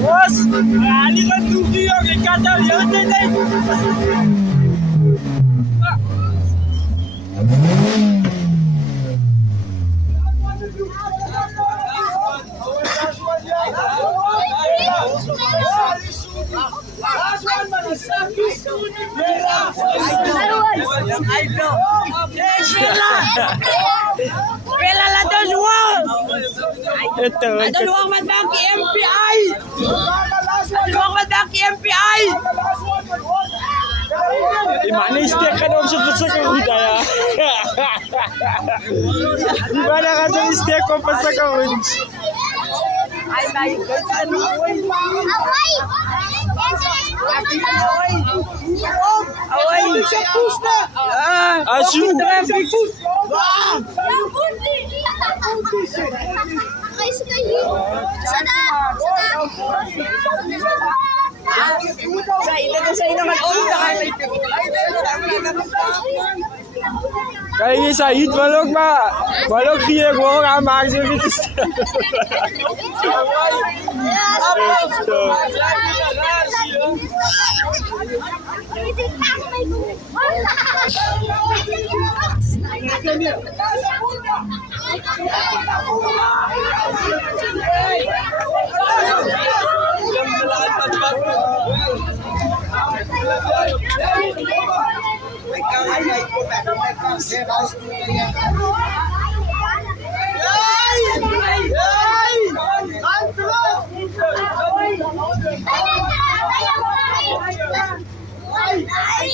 Bos, ali kan dugi yo ke kata yo dai. Pela lá do João. Ito. Ada luang madaki MPI. Luang madaki MPI. Mana istiakan option sa kahudaya. Di mana kasi istiak ko pa sa kahud. Ay baik kan awai. Awai. Asu. Kaya Said balog ba? Balog kiye ko ka mag-service. Ay,